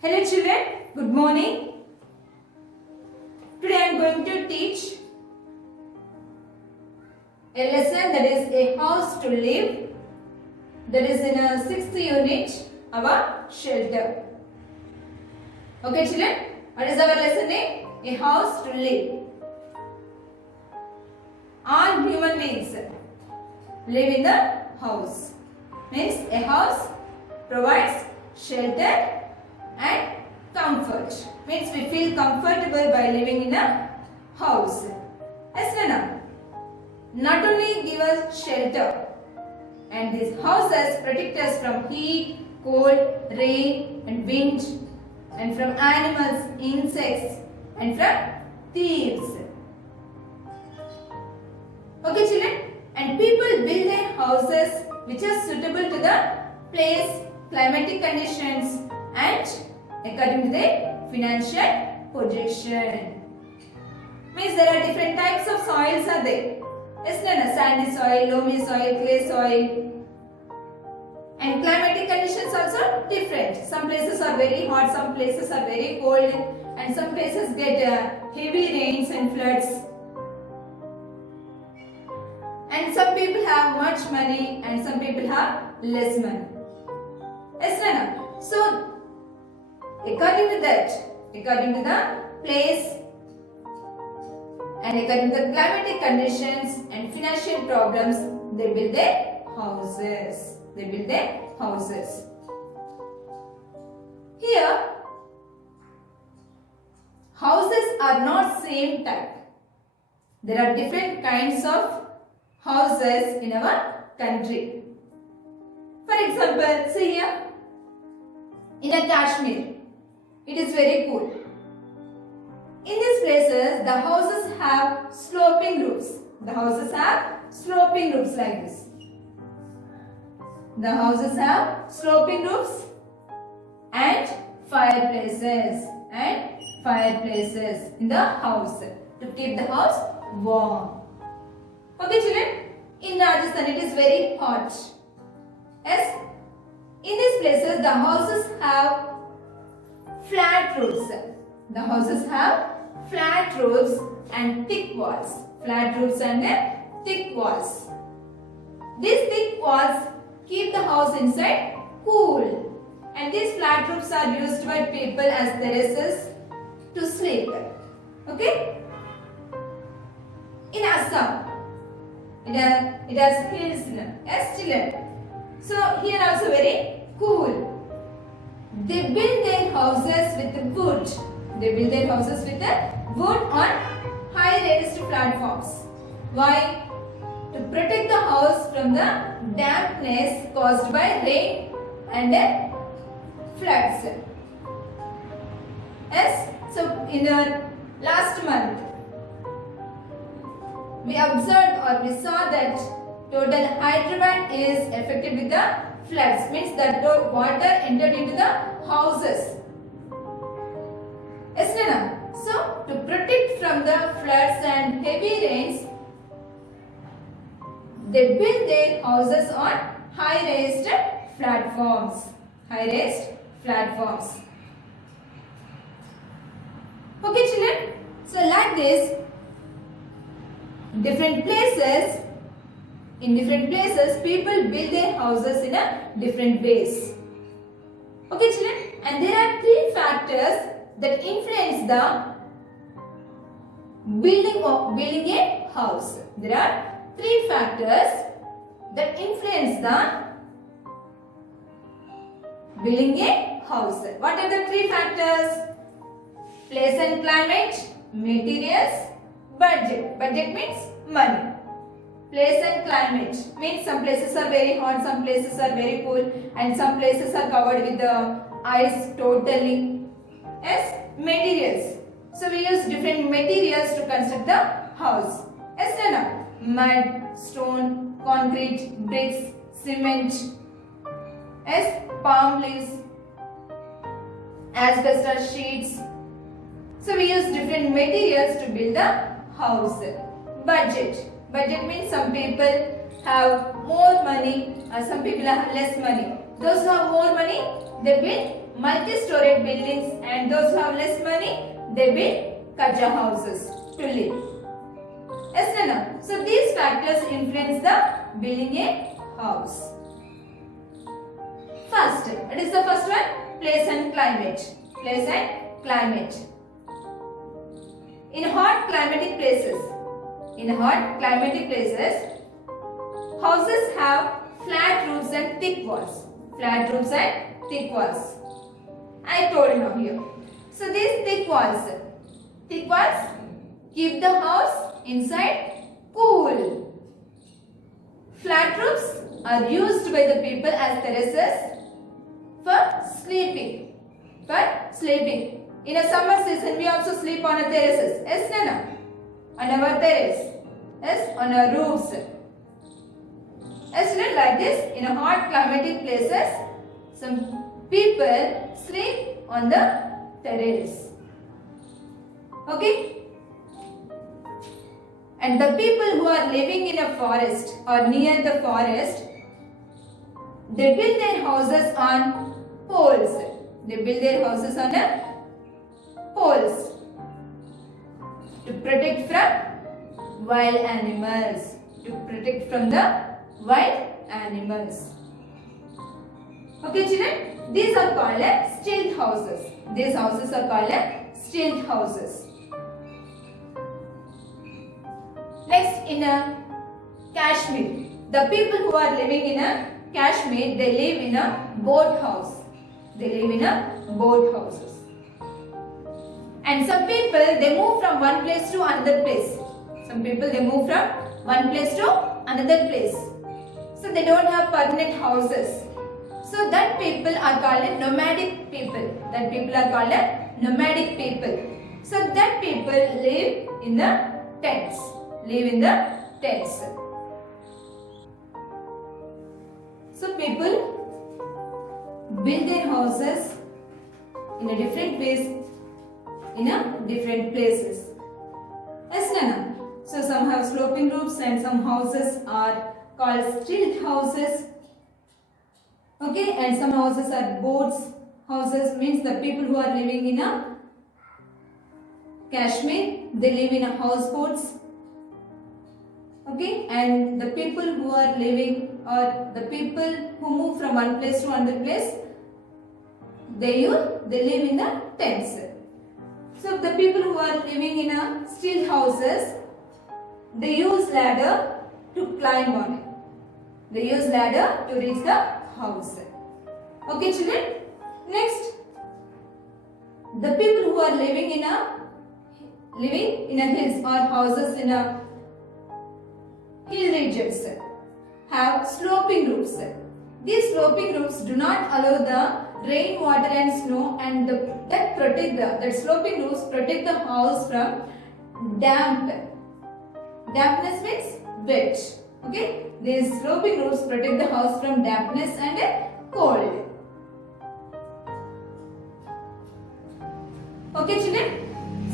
Hello children, good morning. Today I am going to teach a lesson that is a house to live. That is in a 6th unit, our shelter. Okay children, what is our lesson name? A house to live. All human beings live in the house. Means a house provides shelter and comfort. Means we feel comfortable by living in a house. Yes, Nana? Not only give us shelter, and these houses protect us from heat, cold, rain and wind, and from animals, insects and from thieves. Okay children? And people build their houses which are suitable to the place, climatic conditions and according to their financial position. Means there are different types of soils are there. Yes, Nana? Sandy soil, loamy soil, clay soil. And climatic conditions also different. Some places are very hot, some places are very cold, and some places get heavy rains and floods. And some people have much money and some people have less money. Yes, Nana? So, according to that, according to the place and according to the climatic conditions and financial problems, they build their houses. They build their houses. Here, houses are not same type. There are different kinds of houses in our country. For example, see here, in a Kashmir, it is very cool. In these places, the houses have sloping roofs. The houses have sloping roofs like this. The houses have sloping roofs and fireplaces in the house to keep the house warm. Okay children, in Rajasthan it is very hot. Yes, in these places the houses have flat roofs. The houses have flat roofs and thick walls. Flat roofs and thick walls. These thick walls keep the house inside cool. And these flat roofs are used by people as terraces to sleep. Okay? In Assam, it has hills. Yes, children. So here also very cool. They build their houses with wood. They build their houses with wood on high raised platforms. Why? To protect the house from the dampness caused by rain and floods. Yes. So in the last month, we observed or we saw that total Hyderabad is affected with the floods. Means that the water entered into the houses. Yes, Nana? So, to protect from the floods and heavy rains, they build their houses on high-raised platforms. High-raised platforms. Okay, children? So, like this, different places, in different places, people build their houses in a different ways. Okay, children? And there are three factors that influence the building a house. There are three factors that influence the building a house. What are the three factors? Place and climate, materials, budget. Budget means money. Place and climate means some places are very hot, some places are very cool, and some places are covered with the ice totally. Yes, materials. So we use different materials to construct the house. Yes, Nana? Mud, stone, concrete, bricks, cement. Yes, palm leaves, asbestos sheets. So we use different materials to build the house. Budget. Budget means some people have more money or some people have less money. Those who have more money, they build multi-storied buildings, and those who have less money, they build kacha houses to live. Yes, Nana? So these factors influence the building a house. First, what is the first one? Place and climate. Place and climate. In hot climatic places, houses have flat roofs and thick walls. Flat roofs and thick walls. I told now here. So these thick walls keep the house inside cool. Flat roofs are used by the people as terraces for sleeping. In a summer season, we also sleep on a terraces. Yes, Nana? On our terrace. Yes, on our roofs. Yes, like this. In a hot climatic places, some people sleep on the terrace. Okay? And the people who are living in a forest or near the forest, they build their houses on poles. They build their houses on poles to protect from wild animals. Okay, children, these are called stilt houses. These houses are called stilt houses. Next, in Kashmir, the people who are living in Kashmir, they live in a boat house. And some people, they move from one place to another place. So they don't have permanent houses. So that people are called nomadic people. So that people live in the tents. So people build their houses in a different ways, in a different places. Yes, Nana? So some have sloping roofs and some houses are called stilt houses. Okay, and some houses are boats houses, means the people who are living in a Kashmir, they live in a houseboats. Okay, and the people who are living, or the people who move from one place to another place, they live in the tents. So the people who are living in a stilt houses, they use ladder to climb on it. They use ladder to reach the house. Okay, children. Next, the people who are living in a hills or houses in a hill regions have sloping roofs. These sloping roofs do not allow the rain, water and snow, and that sloping roofs protect the house from damp. Dampness means wet. Okay, these sloping roofs protect the house from dampness and cold. Okay, children.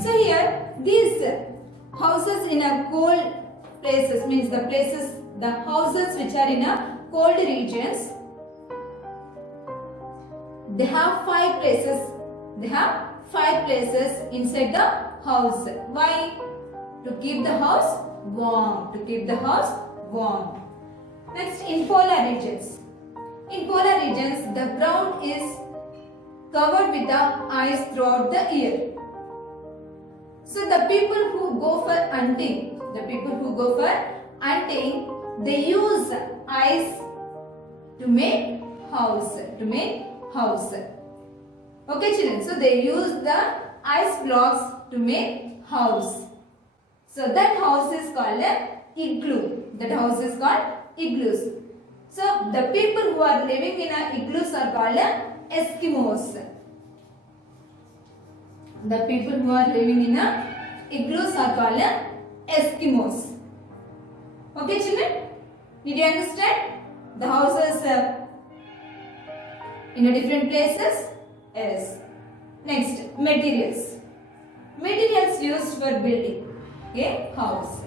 So here these houses in a cold places, means the houses which are in a cold regions, they have 5 places. Inside the house. Why? To keep the house warm. Next, in polar regions. The ground is covered with the ice throughout the year. So the people who go for hunting, they use ice to make house. Okay, children. So they use the ice blocks to make house. So that house is called igloo. Igloos. So the people who are living in igloos are called Eskimos. The people who are living in igloos are called Eskimos. Okay, children? Did you understand? The houses in different places? Yes. Next, materials. Materials used for building a house.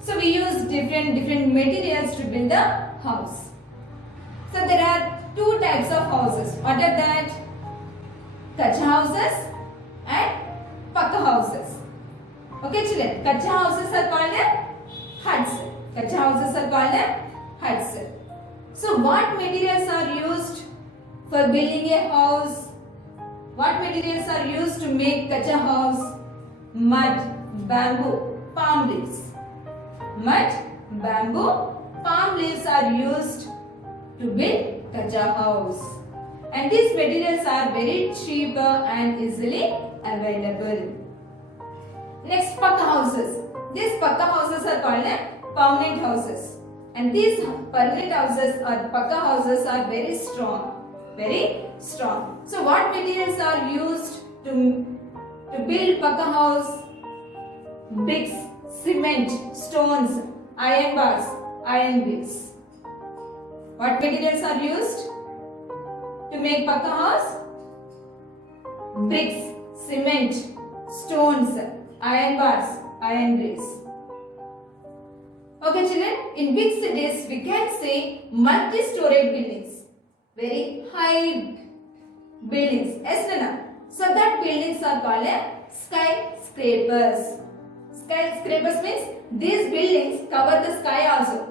So we use different materials to build a house. So there are 2 types of houses. What are that? kacha houses and pakka houses. Okay children, kacha houses are called huts. Kacha houses are called huts. So what materials are used for building a house? What materials are used to make kacha house? Mud, bamboo, palm leaves. Mud, bamboo, palm leaves are used to build kacha house. And these materials are very cheap and easily available. Next, pakka houses. These pakka houses are called permanent houses. And these permanent houses or pakka houses are very strong. Very strong. So what materials are used to build pakka house? Bricks, cement, stones, iron bars, iron bricks. What materials are used to make pakka house? Bricks, cement, stones, iron bars, iron bricks. Okay children, in big cities we can see multi-storied buildings. Very high buildings. Yes, Nana? So that buildings are called skyscrapers. Skyscrapers means these buildings cover the sky also.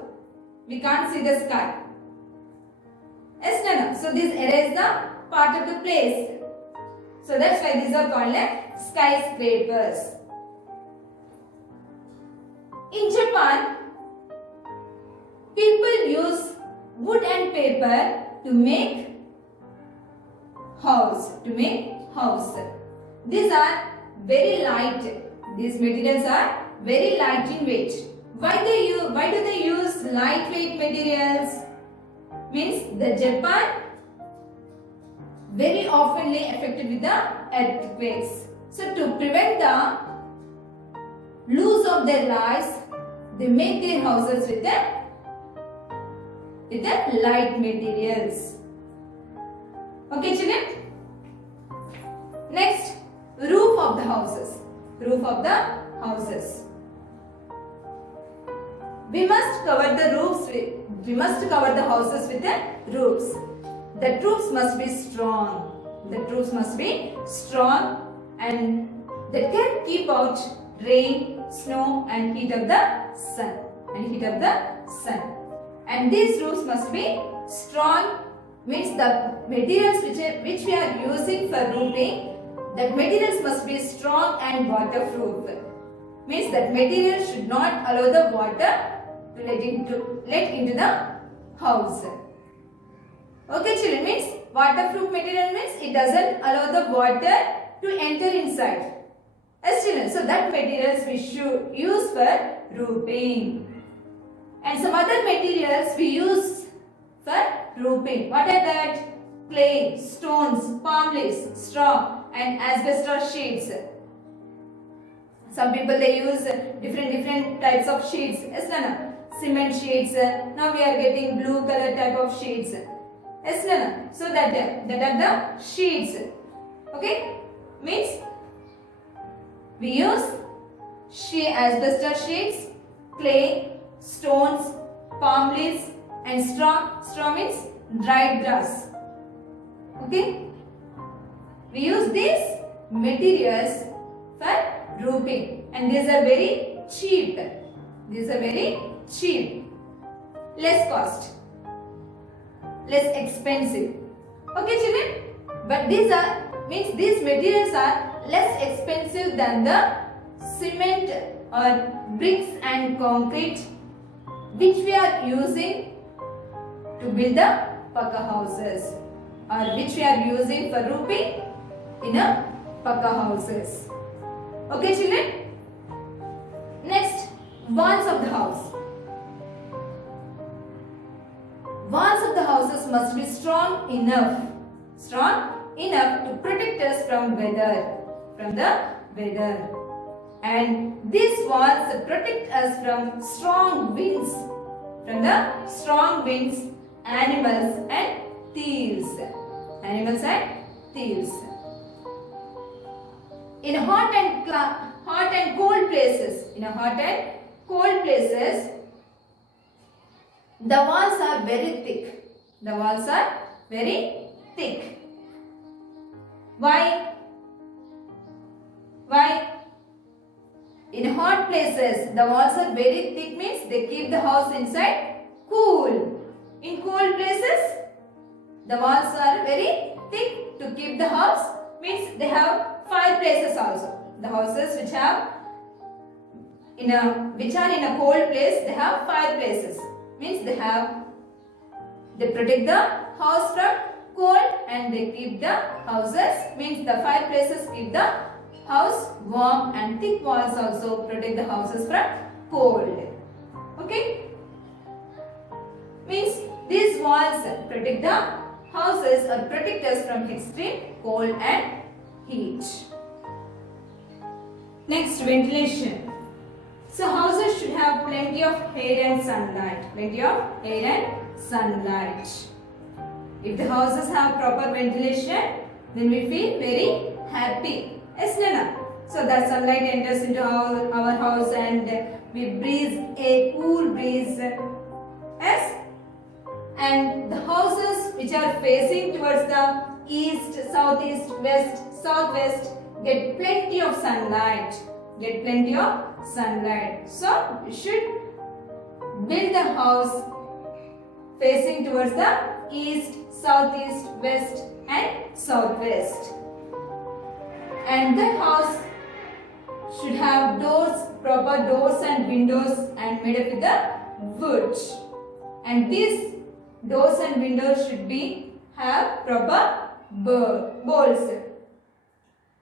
We can't see the sky. Yes, Nana? So this erases the part of the place. So that's why these are called skyscrapers. In Japan, people use wood and paper to make house. These are very light. These materials are very light in weight. Why do they use lightweight materials? Means the Japan very oftenly affected with the earthquakes. So to prevent the lose of their lives, they make their houses with the light materials. Okay children? Next, roof of the houses. Roof of the houses. We must cover the houses with the roofs. The roofs must be strong. And that can keep out rain, snow and heat of the sun. And these roofs must be strong, means the materials which we are using for roofing, that materials must be strong and waterproof. Means that material should not allow the water to let into the house. Okay children, means waterproof material means it doesn't allow the water to enter inside. Yes children, so that materials we should use for roofing. And some other materials we use for roofing. What are that? Clay, stones, palm leaves, straw and asbestos sheets. Some people they use different types of sheets. Yes, Nana? Cement sheets. Now we are getting blue color type of sheets. Yes, Nana? So that are the sheets. Okay? Means we use asbestos sheets, clay, stones, palm leaves and straw. Straw means dried grass. Okay? We use these materials for roofing and these are very cheap. Less cost. Less expensive. Okay children? But these materials are less expensive than the cement or bricks and concrete which we are using to build the pakka houses or which we are using for roofing in a pakka houses. Okay children? Next, walls of the house. Walls of the houses must be strong enough to protect us from the weather. And these walls protect us from strong winds, animals and thieves. In hot and cold places, the walls are very thick. Why? Why? In hot places, the walls are very thick, means they keep the house inside cool. In cold places, the walls are very thick to keep the house, means they have fireplaces also. The houses which are in a cold place, they have fireplaces, means they protect the house from cold and they keep the houses, means the fireplaces keep the house warm, and thick walls also protect the houses from cold. Okay? Means these walls protect the houses or protect us from extreme cold and heat. Next, ventilation. So houses should have plenty of air and sunlight. Plenty of air and sunlight. If the houses have proper ventilation, then we feel very happy. Yes, Nana? So that sunlight enters into our house and we breathe a cool breeze. Yes? And the houses which are facing towards the east, southeast, west, southwest get plenty of sunlight. So we should build the house facing towards the east, southeast, west and southwest. And the house should have doors, proper doors and windows and made up with the wood. And these doors and windows should have proper bolts.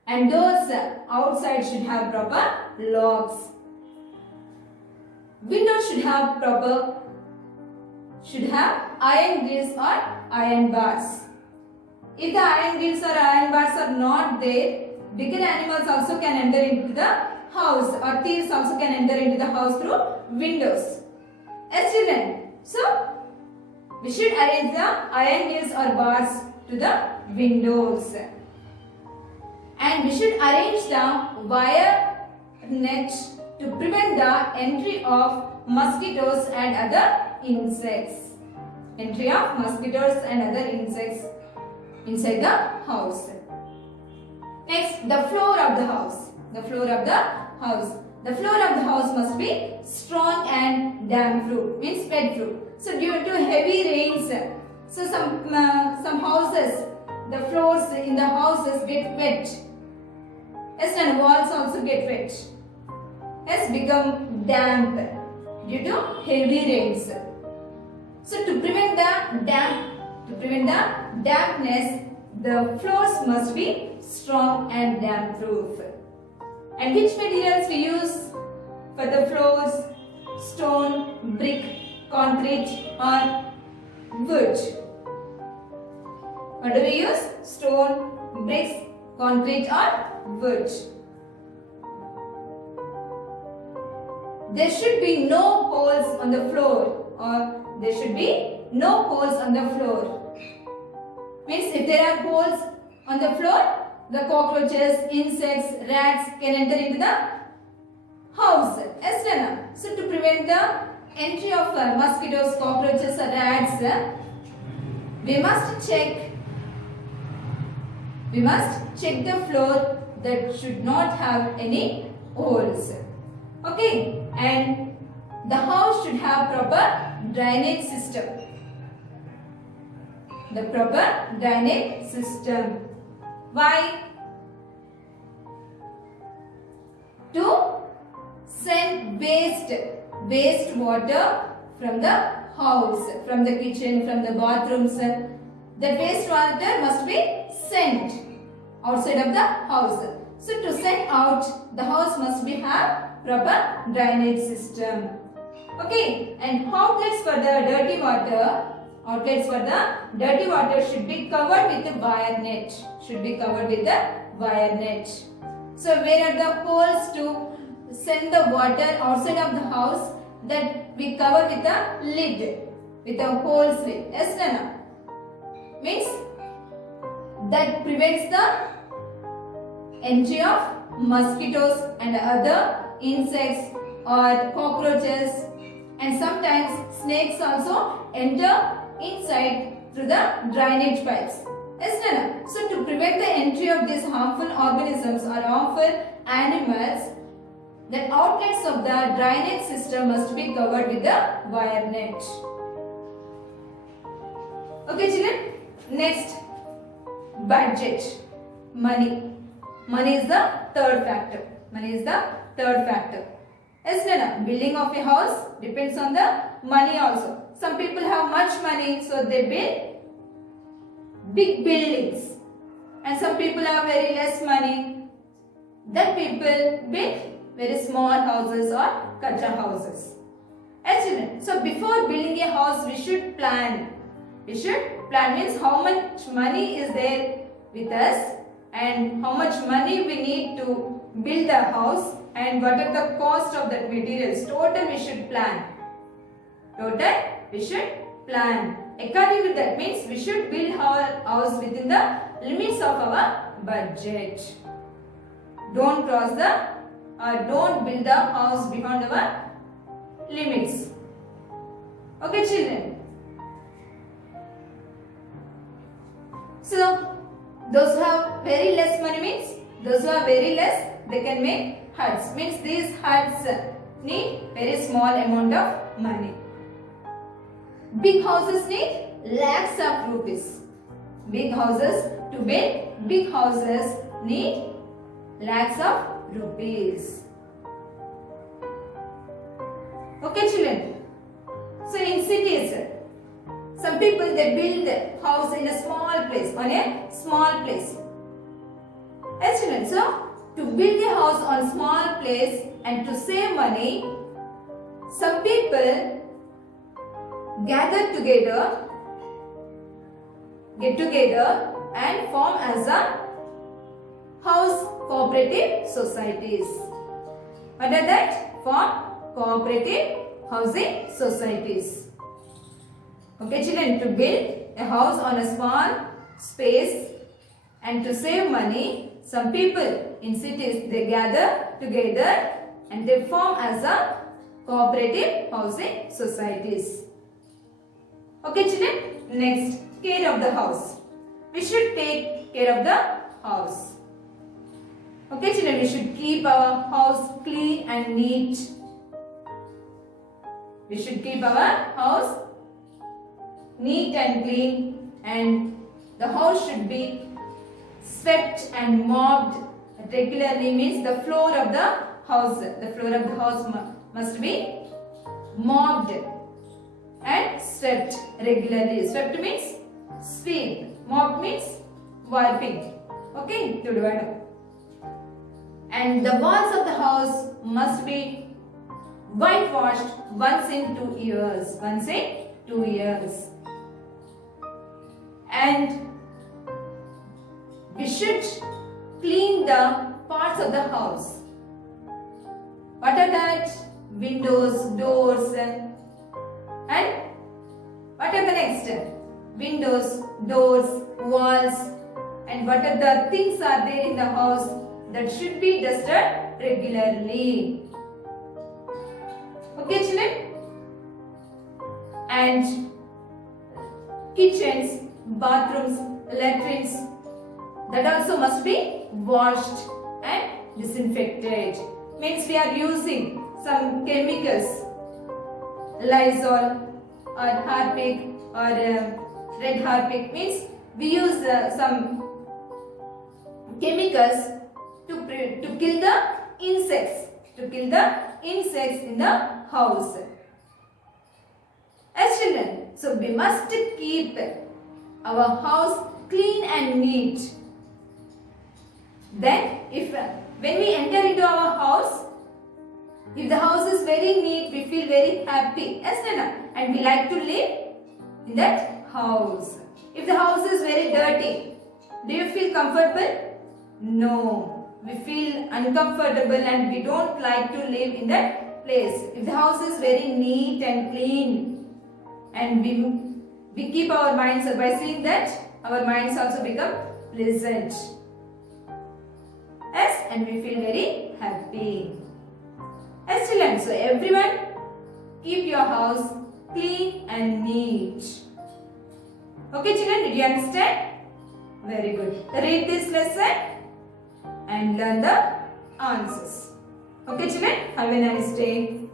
And doors outside should have proper locks. Windows should have iron grills or iron bars. If the iron grills or iron bars are not there, bigger animals also can enter into the house, or thieves also can enter into the house through windows. Yes, children. So, we should arrange the iron grills or bars to the windows. And we should arrange the wire net to prevent the entry of mosquitoes and other insects. Entry of mosquitoes and other insects inside the house. Next, the floor of the house. The floor of the house must be strong and damp proof, means wet proof. So due to heavy rains, so some houses, the floors in the houses get wet. Yes, and walls also get wet. Yes, become damp due to heavy rains. So to prevent the dampness, the floors must be strong and damp proof. And which materials we use for the floors? Stone, brick, concrete or wood. What do we use? Stone, bricks, concrete or wood. There should be no holes on the floor, or there should be no holes on the floor. Means if there are holes on the floor, the cockroaches, insects, rats can enter into the house. Yes, Nana? So to prevent the entry of mosquitoes, cockroaches or rats, we must check the floor that should not have any holes. Okay, and the house should have proper drainage system. The proper drainage system. Why? To send waste water from the house, from the kitchen, from the bathrooms. That waste water must be sent outside of the house. So to send out, the house must have proper drainage system. Okay, and outlets for the dirty water. Outlets for the dirty water should be covered with a wire net. So where are the holes to send the water outside of the house? That we cover with a lid, with a holes lid. Yes, Nana? Means that prevents the entry of mosquitoes and other insects or cockroaches, and sometimes snakes also enter inside through the drainage pipes. Yes, Nana. So to prevent the entry of these harmful organisms or harmful animals, the outlets of the drainage system must be covered with the wire net. Okay, children. Next, budget. Money. Money is the third factor. Money is the third factor. Yes, Nana. Building of a house depends on the money also. Some people have much money, so they build big buildings. And some people have very less money. That people build very small houses or kacha houses. Yes, children. So before building a house, we should plan. We should plan means how much money is there with us and how much money we need to build the house and what are the cost of that materials. Total we should plan. Total we should plan. According to that means we should build our house within the limits of our budget. Don't cross the don't build the house beyond our limits. Okay, children. So, those who have very less money means, those who have very less, they can make huts. Means these huts need very small amount of money. Big houses need lakhs of rupees. Big houses, to build big houses need lakhs of rupees. Okay, children. So in cities, some people they build a house in a small place, on a small place. Yes, children. So to build a house on small place and to save money, some people gather together, get together and form as a house cooperative societies. What are that? Form cooperative housing societies. Okay, children, to build a house on a small space and to save money, some people in cities they gather together and they form as a cooperative housing societies. Okay, children, next, care of the house. We should take care of the house. Okay, children, we should keep our house clean and neat. We should keep our house neat and clean, and the house should be swept and mopped regularly. Means the floor of the house must be mopped and swept regularly. Swept means sweep, mop means wiping. Okay, and the walls of the house must be whitewashed once in 2 years. Once in 2 years. And we should clean the parts of the house. What are that? Windows, doors, and what are the next? Windows, doors, walls, and what are the things are there in the house that should be dusted regularly. Okay, children? And kitchens, bathrooms, latrines, that also must be washed and disinfected. Means we are using some chemicals, Lysol or Harpic or Red Harpic. Means we use some chemicals to kill the insects, in the house. As children, so we must keep our house clean and neat. Then when we enter into our house, if the house is very neat, we feel very happy. Yes, Nana? And we like to live in that house. If the house is very dirty, do you feel comfortable? No. We feel uncomfortable and we don't like to live in that place. If the house is very neat and clean and we keep our minds, by seeing that, our minds also become pleasant. Yes, and we feel very happy. Excellent. So everyone, keep your house clean and neat. Okay, children, did you understand? Very good. Read this lesson and learn the answers. Okay children, have a nice day.